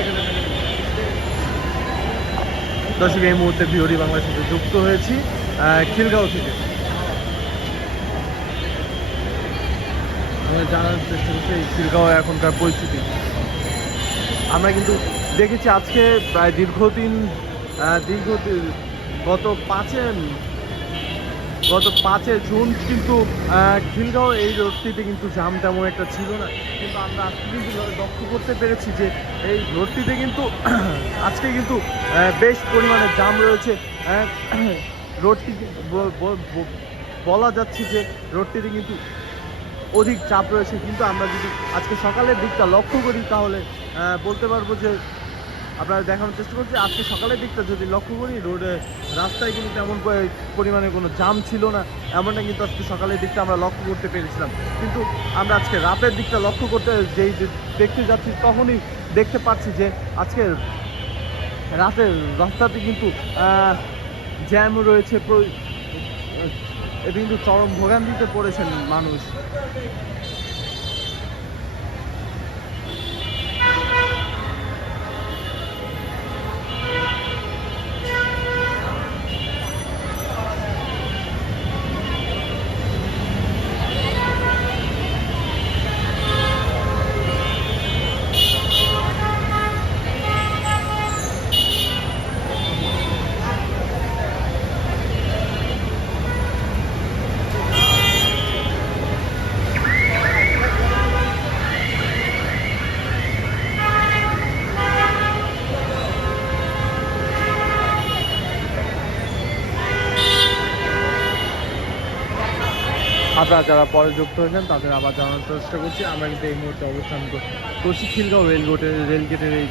এখানে দর্শক, এই মুহূর্তে বিহরি বাংলার সাথে যুক্ত হয়েছি খিলগাঁও থেকে। আমরা জানার চেষ্টা করছি এই খিলগাঁও এখনকার পরিস্থিতি। আমরা কিন্তু দেখেছি আজকে প্রায় দীর্ঘদিন দীর্ঘ গত পাঁচে গত পাঁচে জুন কিন্তু খিলগাঁও এই রোডটিতে কিন্তু জাম তেমন একটা ছিল না। কিন্তু আমরা আজকে কিন্তু লক্ষ্য করতে পেরেছি যে এই রোডটিতে কিন্তু আজকে কিন্তু বেশ পরিমাণে জাম রয়েছে। রোডটি বলা যাচ্ছে যে রোডটিতে কিন্তু অধিক চাপ রয়েছে। কিন্তু আমরা যদি আজকে সকালের দিকটা লক্ষ্য করি তাহলে বলতে পারব যে আপনারা দেখানোর চেষ্টা করছি আজকে সকালের দিকটা যদি লক্ষ্য করি রোডে রাস্তায় কিন্তু তেমন পরিমাণে কোনো জাম ছিল না এমনটা কিন্তু আজকে সকালের দিকটা আমরা লক্ষ্য করতে পেরেছিলাম কিন্তু আমরা আজকে রাতের দিকটা লক্ষ্য করতে যেই দেখতে যাচ্ছি তখনই দেখতে পাচ্ছি যে আজকে রাতের রাস্তাতে কিন্তু জ্যাম রয়েছে এতে কিন্তু চরম ভোগান্তিতে পড়েছেন মানুষ আপনারা যারা পরে যুক্ত হয়েছেন তাদের আবার জানানোর চেষ্টা করছি। আমরা কিন্তু এই মুহূর্তে অবস্থান কর- করছি খিলগাঁও রেলগেটের রেলগেটের এই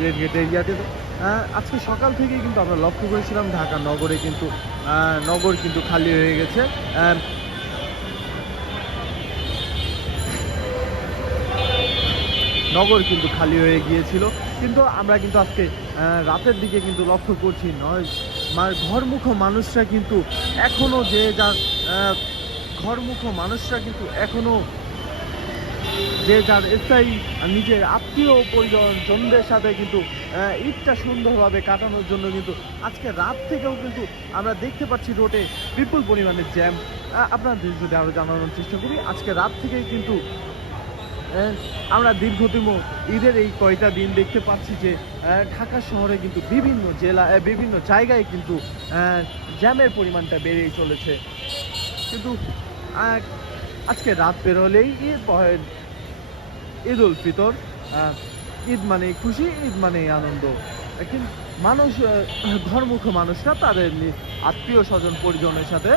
রেলগেট এরিয়াতে। আজকে সকাল থেকেই কিন্তু আমরা লক্ষ্য করেছিলাম ঢাকা নগরে কিন্তু নগর কিন্তু খালি হয়ে গেছে। নগর কিন্তু খালি হয়ে গিয়েছিল। কিন্তু আমরা কিন্তু আজকে রাতের দিকে কিন্তু লক্ষ্য করছি, নয় ঘরমুখ মানুষরা কিন্তু এখনও যে যার ঘরমুখ মানুষরা কিন্তু এখনও যে যার স্থায়ী নিজের আত্মীয় পরিজনদের সাথে কিন্তু ঈদটা সুন্দরভাবে কাটানোর জন্য কিন্তু আজকে রাত থেকেও কিন্তু আমরা দেখতে পাচ্ছি রোডে বিপুল পরিমাণে জ্যাম। আপনাদের যদি আরও জানানোর চেষ্টা করি, আজকে রাত থেকেই কিন্তু আমরা দীর্ঘতম ঈদের এই কয়টা দিন দেখতে পাচ্ছি যে ঢাকা শহরে কিন্তু বিভিন্ন জেলা বিভিন্ন জায়গায় কিন্তু জ্যামের পরিমাণটা বেড়েই চলেছে। কিন্তু আজকে রাত বেরোলেই ঈদ ঈদ উল ফিতর ঈদ মানে খুশি ঈদ মানে আনন্দ। মানুষ আহ, ঘরমুখ মানুষরা তাদের আত্মীয় স্বজন পরিজনের সাথে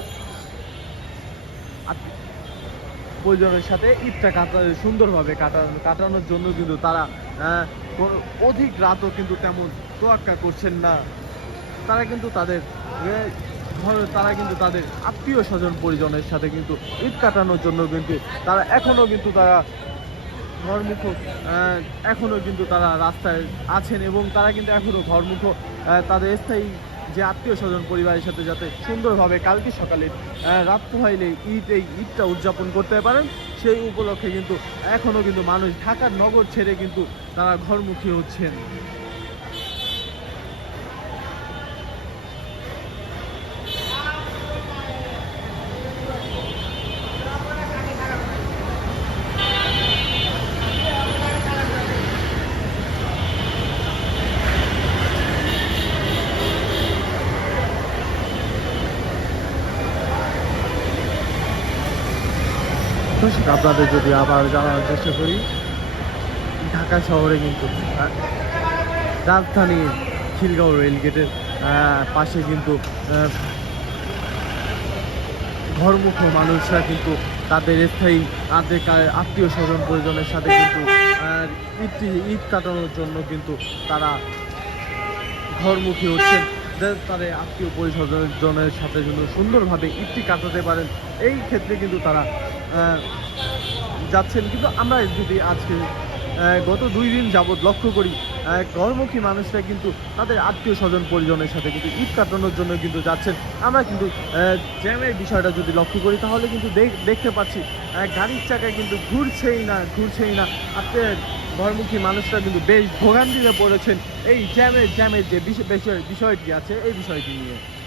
পরিজনের সাথে ঈদটা কাটা সুন্দরভাবে কাটানো কাটানোর জন্য কিন্তু তারা অধিক রাতও কিন্তু তেমন তোয়াক্কা করছেন না। তারা কিন্তু তাদের তারা কিন্তু তাদের আত্মীয় স্বজন পরিজনের সাথে কিন্তু ঈদ কাটানোর জন্য কিন্তু তারা এখনও কিন্তু তারা ঘরমুখ এখনও কিন্তু তারা রাস্তায় আছেন এবং তারা কিন্তু এখনও ঘরমুখ তাদের স্থায়ী যে আত্মীয় স্বজন পরিবারের সাথে যাতে সুন্দরভাবে কালকে সকালে রাত পোহাইলে ঈদ, এই ঈদটা উদযাপন করতে পারেন। সেই উপলক্ষে কিন্তু এখনও কিন্তু মানুষ ঢাকার নগর ছেড়ে কিন্তু তারা ঘরমুখী হচ্ছেন। দর্শক আপনাদের যদি আবার জানানোর চেষ্টা করি ঢাকা শহরে কিন্তু রাজধানী খিলগাঁও রেলগেটের পাশে কিন্তু ঘরমুখ মানুষরা কিন্তু তাদের স্থায়ী তাদের আত্মীয় স্বজন পরিজনের সাথে কিন্তু আহ, ঈদ কাটানোর জন্য কিন্তু তারা ঘরমুখী হচ্ছেন। তাদের আত্মীয় পরিস্বজনের সাথে যেন সুন্দরভাবে ঈদটি কাটাতে পারেন। এই ক্ষেত্রে কিন্তু তারা যাচ্ছেন। কিন্তু আমরা যদি আজকে গত দুই দিন যাবৎ লক্ষ্য করি ঘরমুখী মানুষরা কিন্তু তাদের আত্মীয় স্বজন, পরিজনের সাথে কিন্তু ঈদ কাটানোর জন্য কিন্তু যাচ্ছেন। আমরা কিন্তু জ্যামের বিষয়টা যদি লক্ষ্য করি, তাহলে কিন্তু দেখ- দেখতে পাচ্ছি গাড়ির চাকায় কিন্তু ঘুরছেই না ঘুরছেই না। আত্মীয় ঘরমুখী মানুষরা কিন্তু বেশ ভোগান্তিতে পড়েছেন। এই জ্যামের জ্যামের যে বিষয়, বিষয়- বিষয়টি আছে, এই বিষয়টি নিয়ে।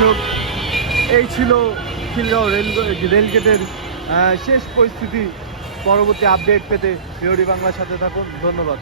দর্শক, এই ছিল খিলগাঁও রেল রেলগেটের শেষ পরিস্থিতি। পরবর্তী আপডেট পেতে বিওডি বাংলার সাথে থাকুন। ধন্যবাদ।